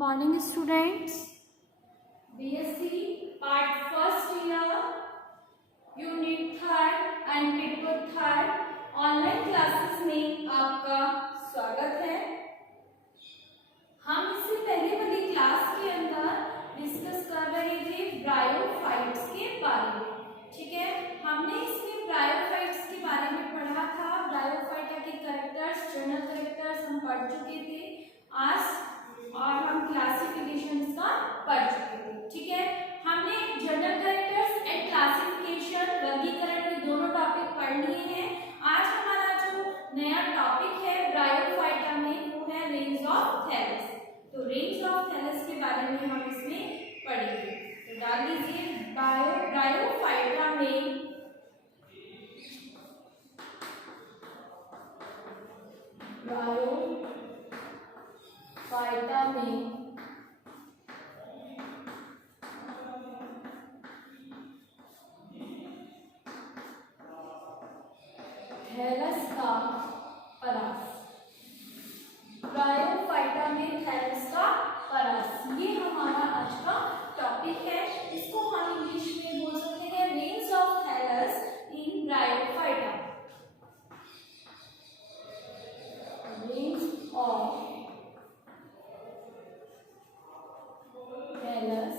Morning students. BSc Part First Year Unit 3rd and Paper 3rd online classes में आपका स्वागत है। हम इससे पहले वाली क्लास के अंदर डिस्कस कर रहे थे ब्रायोफाइट्स के बारे में। ठीक है, हमने इसमें ब्रायोफाइट्स के बारे में पढ़ा था। ब्रायोफाइटा के कैरेक्टर्स, जनरल कैरेक्टर्स हम पढ़ चुके थे आज, और हम क्लासिफिकेशन का पढ़ चुके थे। ठीक है, हमने जनरल कैरेक्टर्स एंड क्लासिफिकेशन, वर्गीकरण, ये दोनों टॉपिक पढ़ लिए हैं। आज हमारा जो नया टॉपिक है ब्रायोफाइटा में वो है रेंज ऑफ थैलस। तो रेंज ऑफ थैलस के बारे में हम इसमें पढ़ेंगे। तो डाल दीजिए ब्रायोफाइटा में थैलस का परास। ब्रायोफाइटा में थैलस का परास, ये हमारा आज का टॉपिक है। इसको हम इंग्लिश में बोल सकते हैं range of thallus in bryophyta. Range of thallus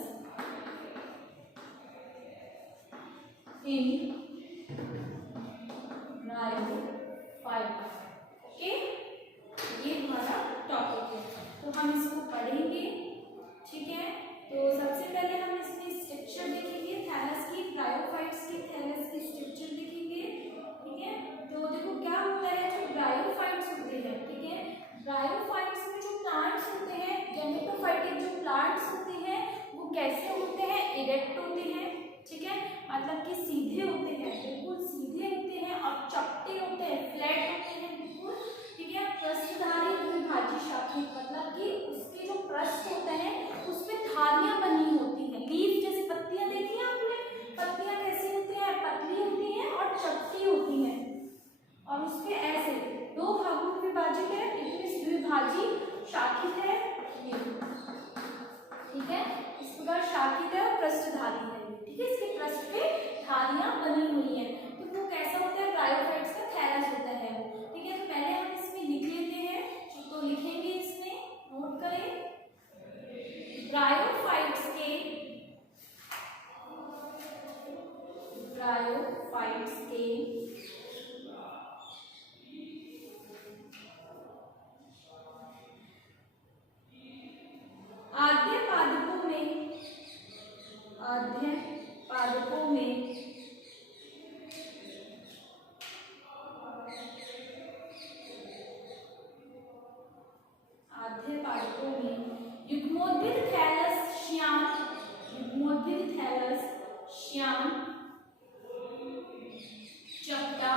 in bryophyta. Okay, ये हमारा टॉपिक है, तो हम इसको पढ़ेंगे। ठीक है, तो सबसे पहले हम इसमें स्ट्रक्चर देखेंगे थैलस की, ब्रायोफाइट्स की थैलस की स्ट्रक्चर देखेंगे। ठीक है, तो देखो क्या होता है, जो ब्रायोफाइट्स होते हैं, ठीक है, ब्रायोफाइट्स में जो प्लांट्स होते हैं, गेमेटोफाइटिक जो प्लांट्स होते हैं वो कैसे होते हैं, इरेक्ट होते हैं। ठीक है, मतलब कि सीधे होते हैं, बिल्कुल सीधे होते हैं, और चपटे होते हैं, फ्लैट होते हैं बिल्कुल। ठीक है, पृष्ठधारी द्विभाजी शाखित, मतलब कि उसके जो पृष्ठ होते हैं उसपे धारियां बनी होती हैं। लीफ जैसे पत्तियां देखी हैं आपने, पत्तियां कैसी होती हैं, पतली होती हैं और चपटी होती हैं, और उसपे ऐसे दो भागों में विभाजित है, इसमें द्विभाजी शाखित है ये। ठीक है, इस प्रकार शाखित है और पृष्ठधारी है। ठीक है, इसके पृष्ठ पे धारियां बनी हुई हैं, तो वो कैसा होता है, ब्रायोफाइट्स का थैलस होता है वो। ठीक है, तो पहले हम इसमें लिख लेते हैं, तो लिखेंगे इसमें, नोट करें, ब्रायोफाइट्स के आद्य पादपों में युग्मोद्भिद थैलस श्याम, चपटा,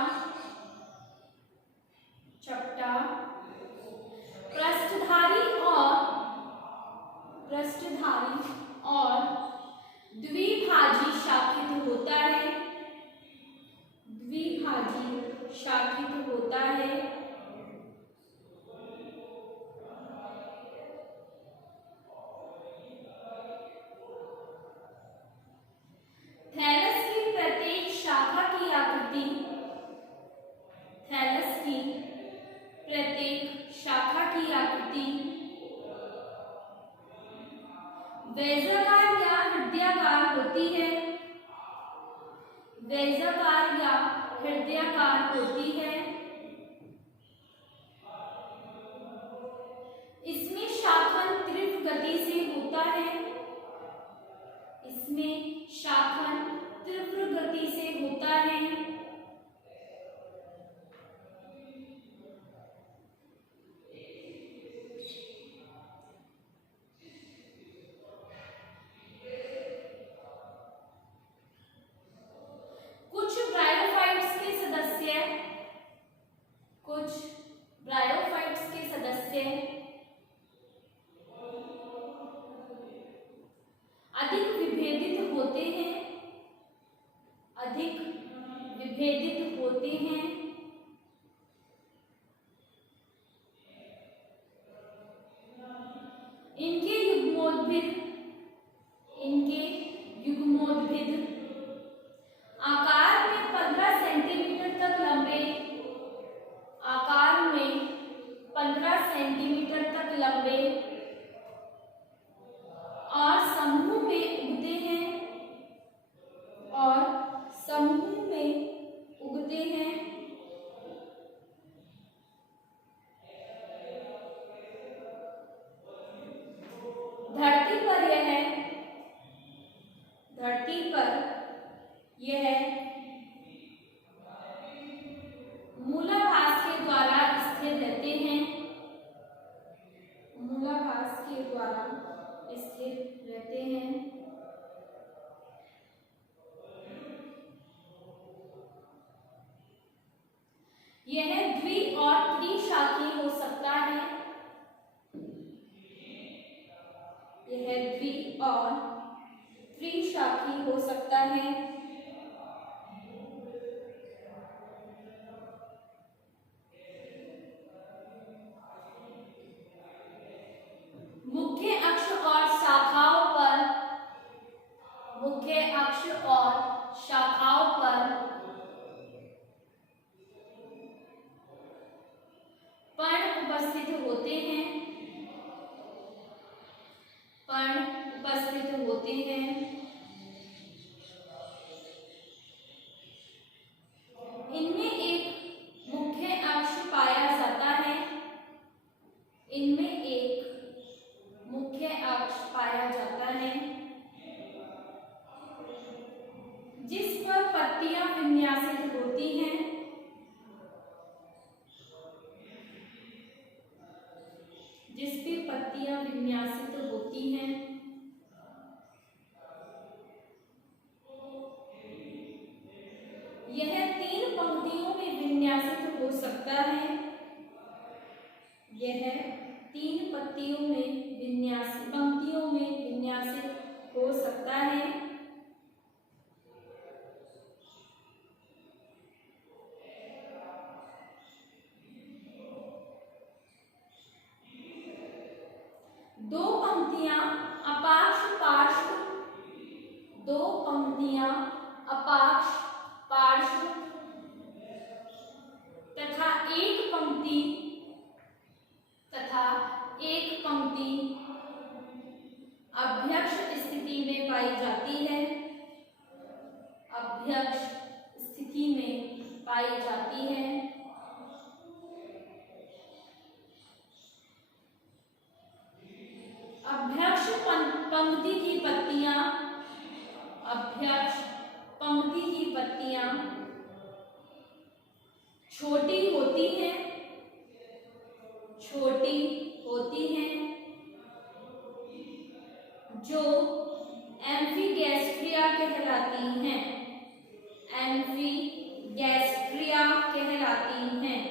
पृष्ठधारी और द्विभाजी शाखित होता है। थैलस की प्रत्येक शाखा की आकृति वैजाकार या हृदयाकार होती है। इसमें शाखन तीव्र गति से होता है। कुछ ब्रायोफाइट्स के सदस्य अधिक विभेदित होते हैं। इनके युग्मोद्भिद, इनके युग्मोद्भिद आकार में 15 सेंटीमीटर तक लंबे, आकार में 15 सेंटीमीटर तक लंबे और समूह में उगते हैं, और समूह में उगते हैं। धरती पर यह मूलाभास के द्वारा स्थिर रहते हैं, मूलाभास के द्वारा स्थिर रहते हैं। यह द्वि और त्रिशाखी हो सकता है, यह द्वि और त्रिशाखी हो सकता है। मुख्य अक्ष और शाखाओं पर, मुख्य अक्ष और शाखाओं पर पर्ण उपस्थित होते हैं, पर्ण उपस्थित होते हैं। इनमें एक मुख्य अक्ष पाया जाता है, इनमें एक मुख्य अक्ष पाया जाता है जिस पर पत्तियां विन्यासित होती हैं, जिस पे पत्तियां विन्यासित होती हैं। यह 3 पंक्तियों में विन्यासित हो सकता है, यह 3 पंक्तियों में विन्यासित हो सकता है। दो पंक्तियां अपाक्ष पार्श्व, दो पंक्तियां अपाक्ष पार्श्व तथा एक पंक्ति अभ्यक्ष स्थिति में पाई जाती है, अभ्यक्ष स्थिति में पाई जाती है। अभ्यक्ष पंक्ति की पत्तियां, अभ्यक्ष पंक्ति की पत्तियां छोटी होती हैं, छोटी होती हैं, जो एम्फीगैस्ट्रिया कहलाती हैं, एम्फीगैस्ट्रिया कहलाती हैं।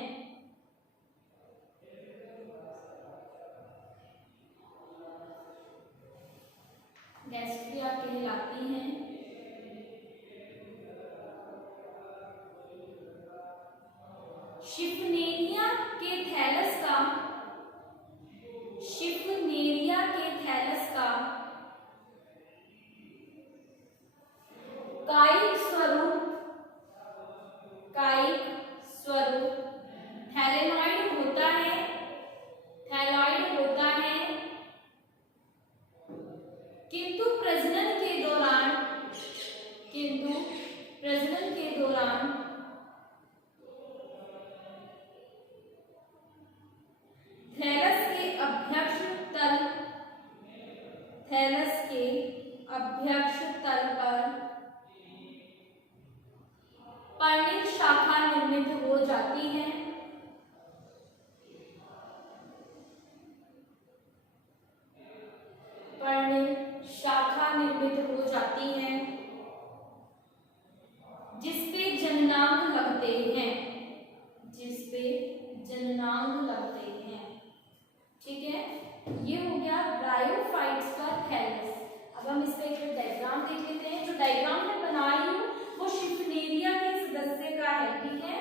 गैस्ट्रिया कहलाती हैं। शिफ्नेरिया के थैलस का, शिफ्नेरिया के थैलस का कायिक स्वरूप थैलेनॉइड होता है, थैलॉइड होता है, किंतु प्रजनन के दौरान थैलस के अभ्यक्ष तल पर पर्णिक शाखा निर्मित हो जाती है, पर्णिक शाखा निर्मित हो जाती है, जिसपे जननांग लगते हैं, जिसपे जननांग लगते हैं। ठीक है, ये हो गया ब्रायोफाइट्स का थैलस। अब हम इसका एक डायग्राम देख लेते हैं। जो डायग्राम मैं बना रही हूँ वो शिफ्नेरिया के सदस्य का है। ठीक है,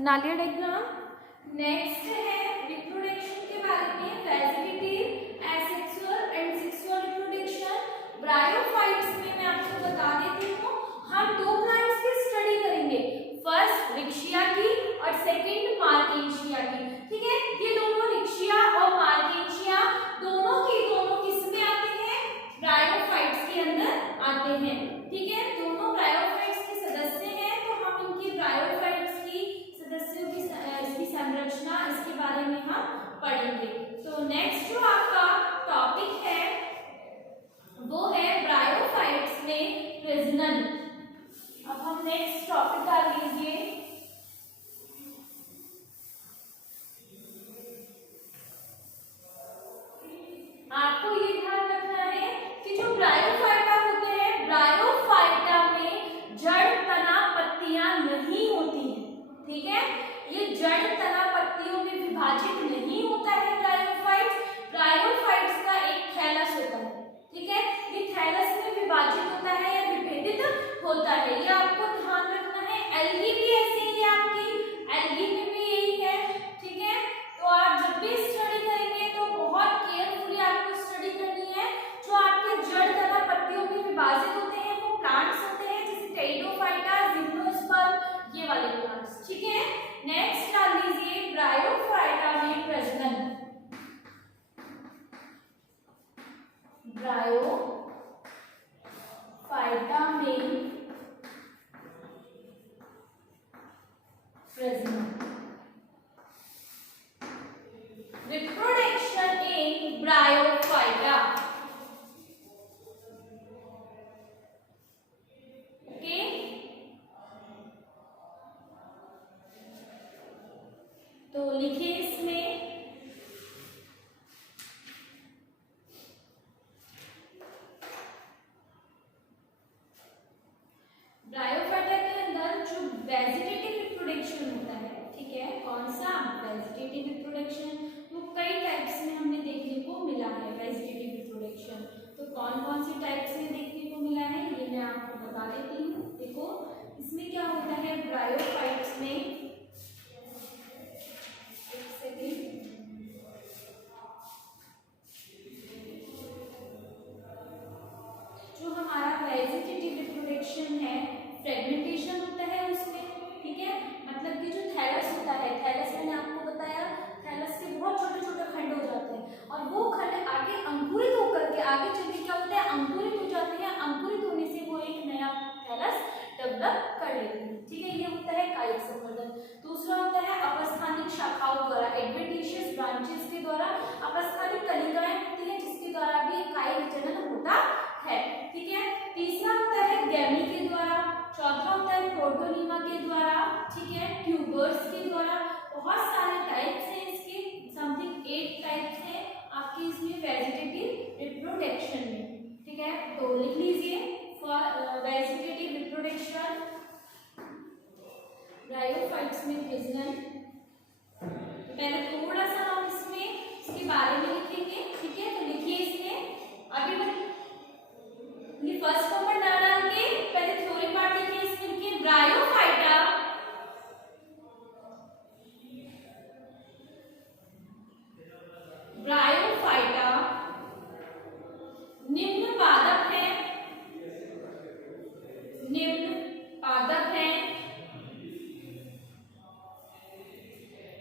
नालिया डायग्राम। नेक्स्ट है रिप्रोडक्शन के बारे में, vegetative, asexual and sexual reproduction. Bryophytes में मैं आपको बता देती हूँ, हम दो प्लांट्स की स्टडी करेंगे, फर्स्ट रिक्शिया की और सेकंड मार्केशिया की। ठीक है, ये दोनों रिक्शिया और मार्केशिया दोनों किसमें आते हैं, ब्रायोफाइट्स के अंदर आते हैं। ठीक है, दोनों ब्रायोफाइट्स के सदस्य हैं, तो हम इनकी ब्रायोफाइट्स की सदस्यों की इसकी संरचना, इसके बारे में हम पढ़ेंगे। तो नेक्स्ट जो आपका टॉपिक है वो है ब्रायोफाइट्स में प्रजनन। अब हम नेक्स्ट टॉपिक डाल लीजिए। आपको ये ध्यान रखना है कि जो ब्रायोफाइटा होते हैं, ब्रायोफाइटा में जड़ तना पत्तियां नहीं होती हैं। ठीक है, ये जड़ तना पत्तियों में विभाजित नहीं होता है ब्रायोफाइट्स। ब्रायोफाइट्स का एक थैलस होता है। ठीक है, ये थैलस में विभाजित होता है या विभेदित होता है, ये आपको ध्यान रखना है। एल्गी भी ऐसी ही है आपकी, एल्गी में भी यही है। ठीक है, तो आप जब भी स्टडी करेंगे तो बहुत केयरफुली आपको स्टडी करनी है। जो आपके जड़ तना पत्तियों में विभाजित होते हैं वो प्लांट्स होते हैं, जैसे टेरिडोफाइटा, जिम्नोस्पर्म, ये वाले प्लांट्स। ठीक है, नेक्स्ट डाल लीजिए ब्रायोफाइटा में प्रजनन। ब्रायोफाइटा में प्रजनन, रिप्रोडक्शन इन ब्रायोफाइटा। ओके, तो लिखिए इसमें ब्रायोफाइटा के अंदर जो वेजिटेटिव रिप्रोडक्शन होता है, ठीक है, कौन सा वेजिटेटिव रिप्रोडक्शन, वो कई टाइप्स में हमने देखने को मिला है वेजिटेटिव रिप्रोडक्शन। तो कौन कौन सी टाइप्स में देखने को मिला है ये मैं आपको बता देती हूँ। देखो इसमें क्या होता है, ब्रायोफाइट्स में, एक सेकेंड, जो हमारा वेजिटेटिव रिप्रोडक्शन है, फ्रेगमेंटेशन होता है उसमें। ठीक है, मतलब कि जो थैलस होता है, थैलस मैंने आपको बताया, थैलस के बहुत छोटे छोटे खंड हो जाते हैं और वो खंड आगे अंकुरित होकर के आगे चल के क्या होता है, अंकुरित हो जाते हैं। अंकुरित होने से वो एक नया थैलस डेवलप कर लेते हैं। ठीक है, ये होता है कायिक संवर्धन। दूसरा होता है अपस्थानिक शाखाओं द्वारा, एडवेंटिशियस ब्रांचेस के द्वारा अपस्थानिक कलिकाएं होती हैं जिसके द्वारा भी कायिक जनन होता है। ठीक है, तीसरा होता है गैमी के द्वारा, चौथा होता है प्रोटोनीमा के द्वारा, ठीक है, ट्यूबर्स के द्वारा। बहुत सारे टाइप्स हैं इसके, समथिंग 8 टाइप्स हैं आपके इसमें वेजिटेटिव रिप्रोडक्शन में। ठीक है, तो लिख लीजिए फॉर वेजिटेटिव रिप्रोडक्शन ब्रायोफाइट्स में प्रजनन। पहले थोड़ा सा हम इसमें इसके बारे में लिखेंगे। ठीक है, तो लिखिए इसमें अभी ये फर्स्ट नंबर ना डाल के पहले थ्योरी पार्ट लिखिए। इसमें लिखिए ब्रायोफाइटा निम्न पादप है, निम्न पादप है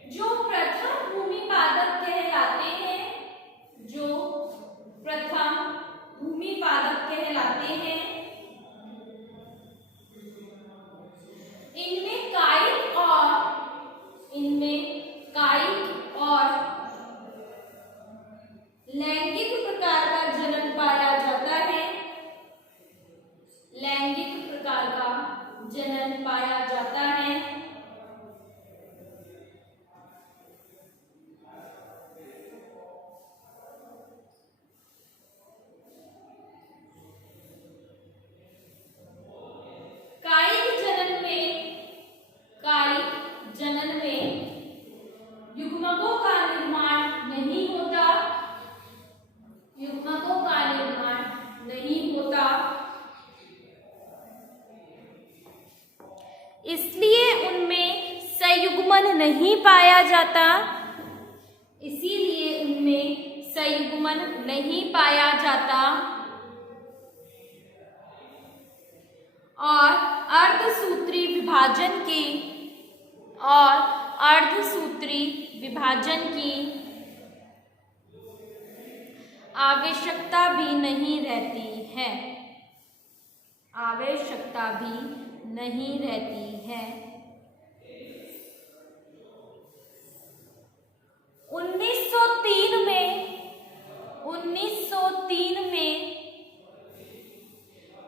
जो प्रथम भूमि पादप कहलाते हैं, जो प्रथम भूमि पादप कहलाते हैं। इनमें कायिक और लैंगिक प्रकार का जनन पाया जाता है, लैंगिक प्रकार का जनन पाया जाता है। जनन में युग्मकों का निर्माण नहीं होता, नहीं पाया जाता, इसीलिए उनमें संयुग्मन नहीं पाया जाता। और अर्धसूत्री विभाजन की आवश्यकता भी नहीं रहती है। 1903 में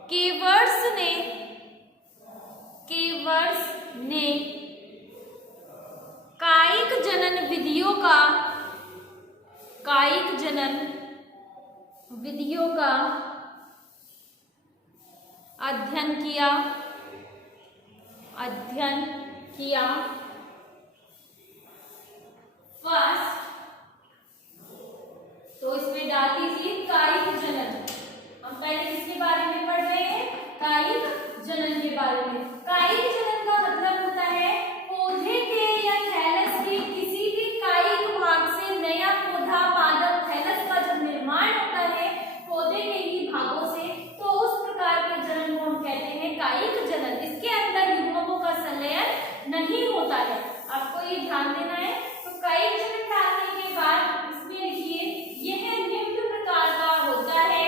केवर्स ने कायिक जनन विधियों का अध्ययन किया। फर्स्ट, तो इसमें डाल दीजिए कायिक जनन। हम पहले किसके बारे में पढ़ रहे हैं? कायिक जनन के बारे में। कायिक जनन का मतलब होता है पौधे के या थैलस के किसी भी कायिक भाग से नया पौधा पादप थैलस का जब निर्माण होता है पौधे के ही भागों से, तो उस प्रकार के जनन को हम कहते हैं कायिक जनन। इसके अंदर युग्मकों का संलयन नहीं होता है, आपको ये ध्यान देना है। तो कायिक जनन डालने के बाद इसमें लिखिए यह निम्न प्रकार का होता है।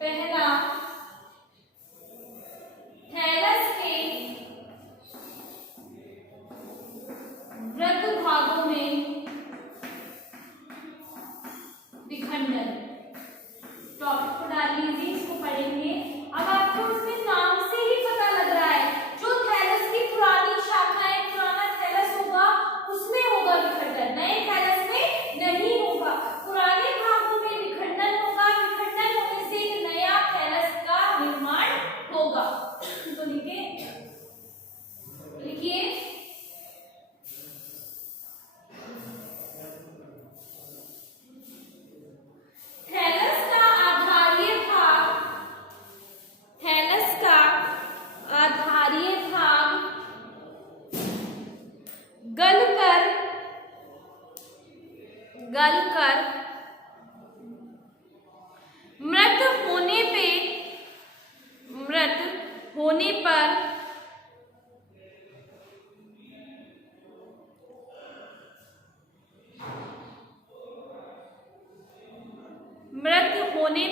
पहला थैलस के वृत्त भागों में विखंडन। टॉपिक को डाल लीजिए, इसको पढ़ेंगे। अब आपको उसमें नाम से ही पता लग रहा है, जो थैलस की पुरानी शाखाएं, पुराना थैलस होगा उसमें होगा विखंडन, नए थैलस में नहीं होगा। पुराने भागों में विखंडन होगा, विखंडन होने से एक नया थैलस का निर्माण होगा। तो लिखिए थैलस का आधारीय भाग गलकर मृत होने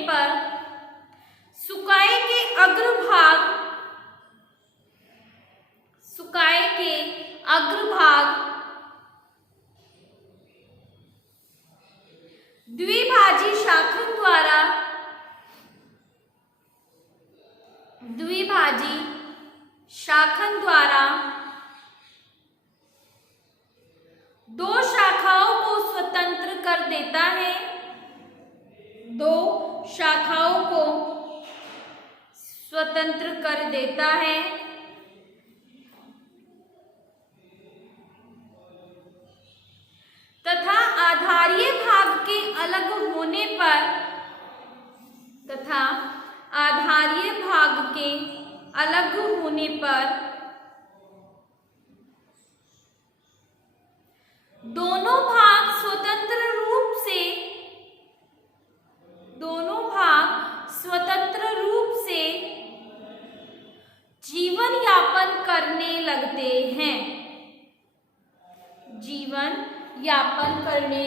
पर सुकाए के अग्रभाग द्विभाजी शाखन द्वारा दो शाखाओं को स्वतंत्र कर देता है। तथा आधारीय भाग के अलग होने पर दोनों भाग स्वतंत्र रूप से जीवन यापन करने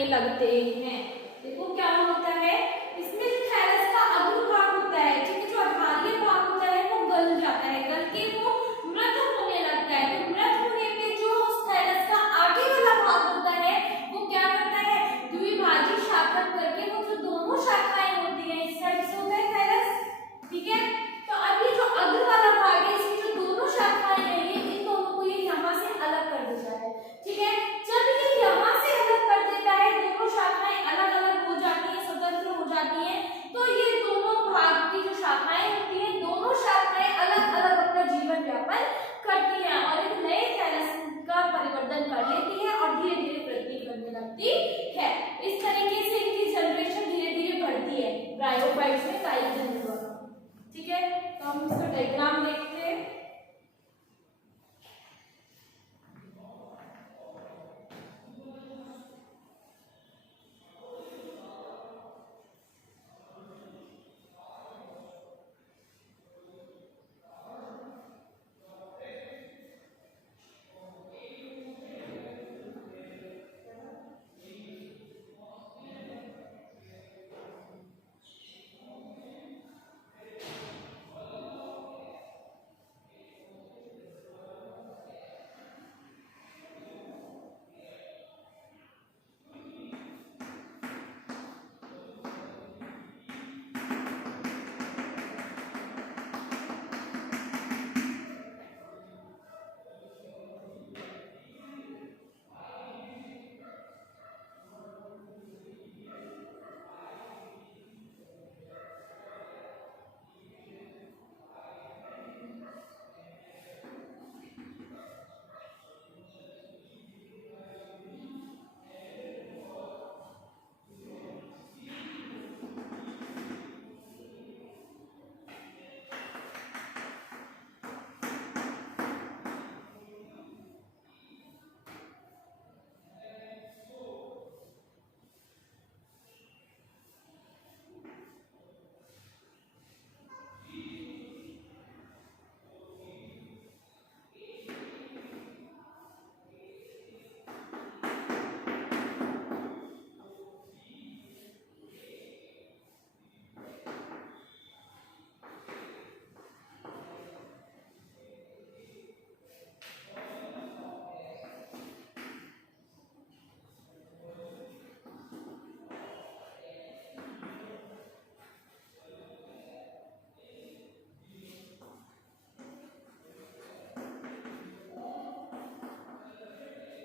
लगते हैं। देखो क्या होता है, इसमें थैलस का अग्रभाग होता है, ठीक है, जो आधारीय भाग होता है वो गल जाता है, गल के वो मृत होने लगता है। तो मृत होने पे जो उस थैलस का आगे वाला भाग होता है वो क्या करता है, द्विभाजी शाखन करके वो जो दोनों शाखाएं होती हैं, इस साइड से होता है थैलस, ठीक है। तो अब ये जो अग्र वाला भाग है, इसकी जो दोनों शाखाएं हैं, इन दोनों को ये यहाँ से अलग कर देता है, ठीक है। जब ये यहाँ से अलग कर देता है, दोनों शाखाएं अलग साइड देने वाला। ठीक है, तो हम इसका डायग्राम देखते हैं।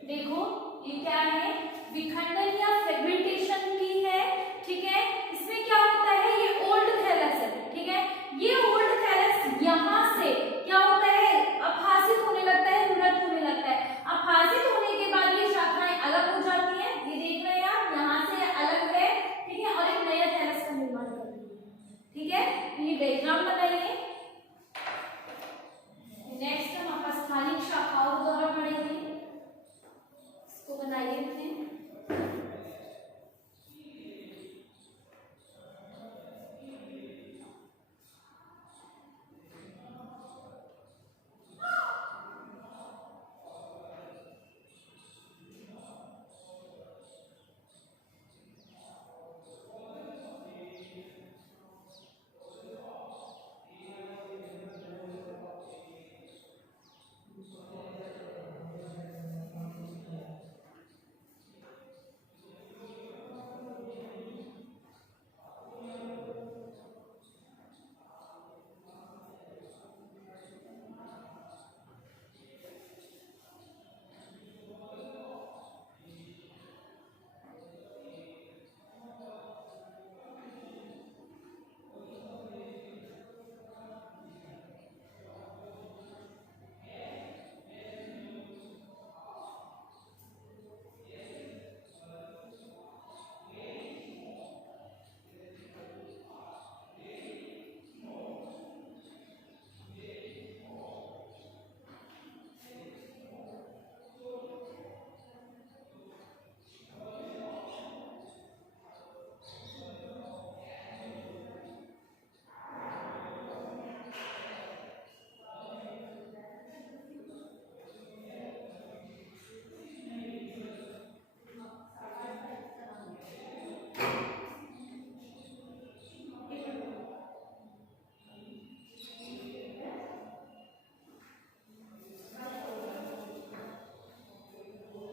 देखो ये क्या है, विखंडन या फ्रेगमेंटेशन की है। ठीक है, इसमें क्या होता है, ये ओल्ड थैलस है। ठीक है, ये ओल्ड थैलस यहाँ से क्या होता है, अपहासित होने लगता है, मृत होने लगता है। अपहासित होने के बाद ये शाखाएं अलग हो जाती हैं। ये देख रहे हैं आप, यहाँ से अलग है। ठीक है, और एक नया थैलस का निर्माण कर रही है। ठीक है, ये डायग्राम बताइए। नेक्स्ट हम अपस्थानिक शाखाओं द्वारा पढ़ेंगे, इसको बनाइए अपने।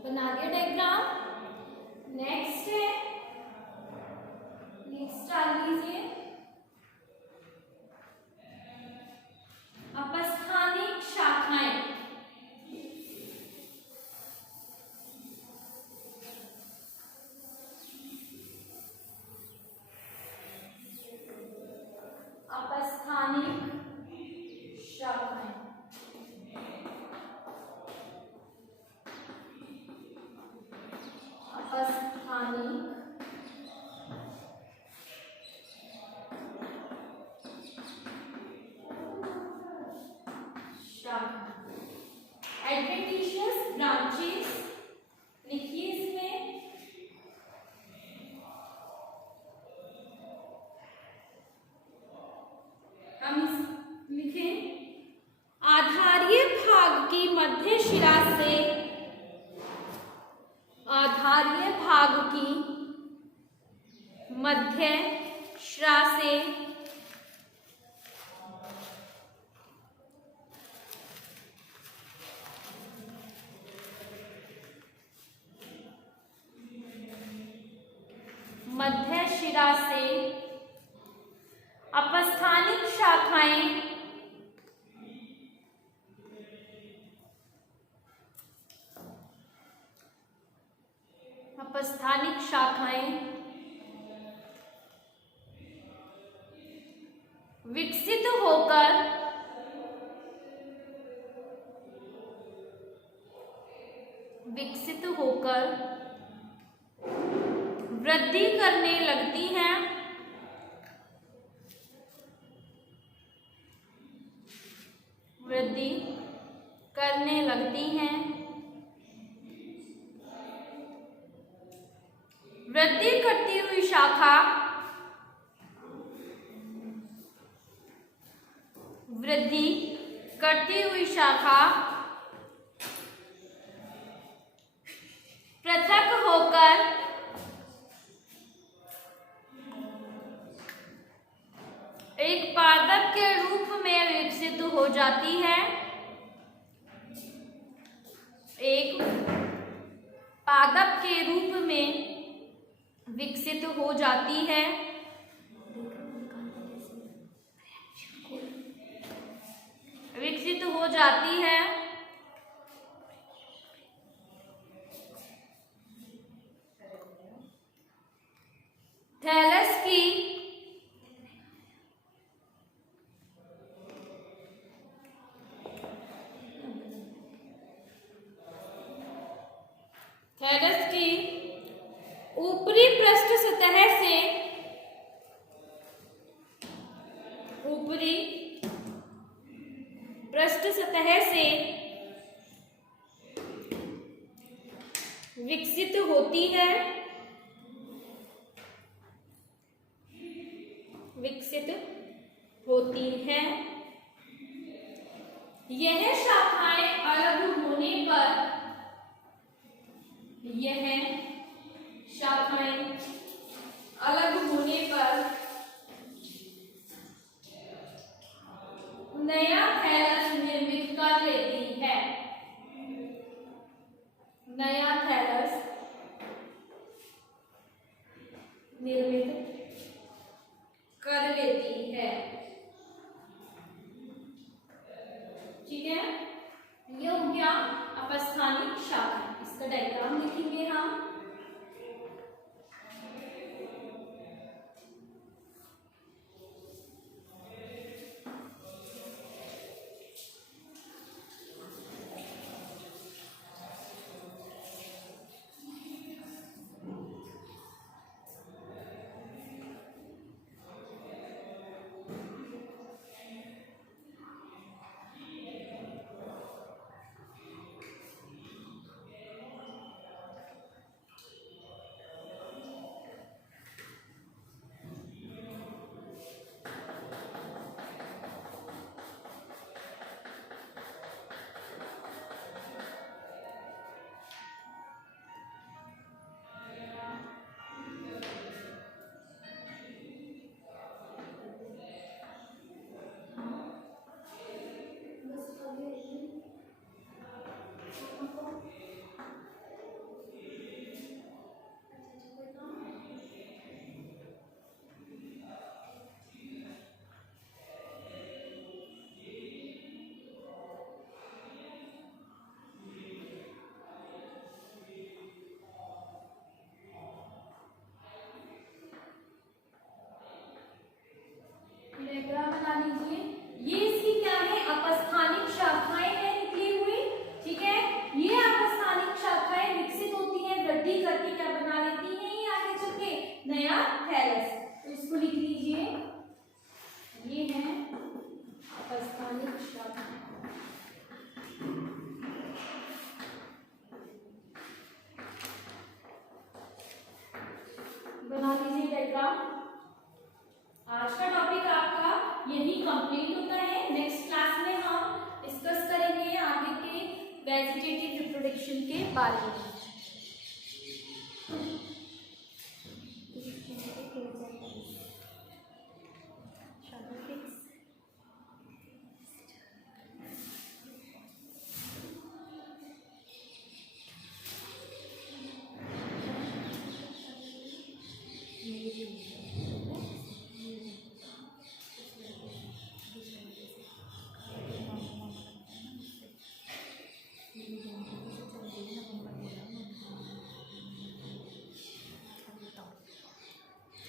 बना दिया डायग्राम। नेक्स्ट है, नेक्स्ट डाल लीजिए अपस्थानिक शाखाएं। अपस्थानिक शाखाएं, अपस्थानिक शाखा। एडवेंटिशियस ब्रांचेस लिखिए इसमें। हम लिखें आधारीय भाग की मध्य शिरा से, आधारीय भाग की मध्य शिरा से मध्य शिरा से अपस्थानिक शाखाएं अपस्थानिक शाखाएं विकसित होकर वृद्धि करने लगती हैं, वृद्धि करने लगती हैं। वृद्धि करती हुई शाखा वृद्धि करती हुई शाखा पृथक होकर एक पादप के रूप में विकसित हो जाती है, एक पादप के रूप में विकसित हो जाती है। विकसित हो जाती है। थैलस की ऊपरी पृष्ठ सतह से, ऊपरी पृष्ठ सतह से विकसित होती है, विकसित होती हैं। यह शाखाएं अलग होने पर, यह शाखाएं अलग होने पर नया थैलस निर्मित कर लेती है, नया थैलस निर्मित कर लेती है। ठीक है, ये हो गया अपस्थानिक शाखा। इसका डायग्राम लिखेंगे हम। यही कंप्लीट होता है। नेक्स्ट क्लास में हम डिस्कस करेंगे आगे के वेजिटेटिव रिप्रोडक्शन के बारे में।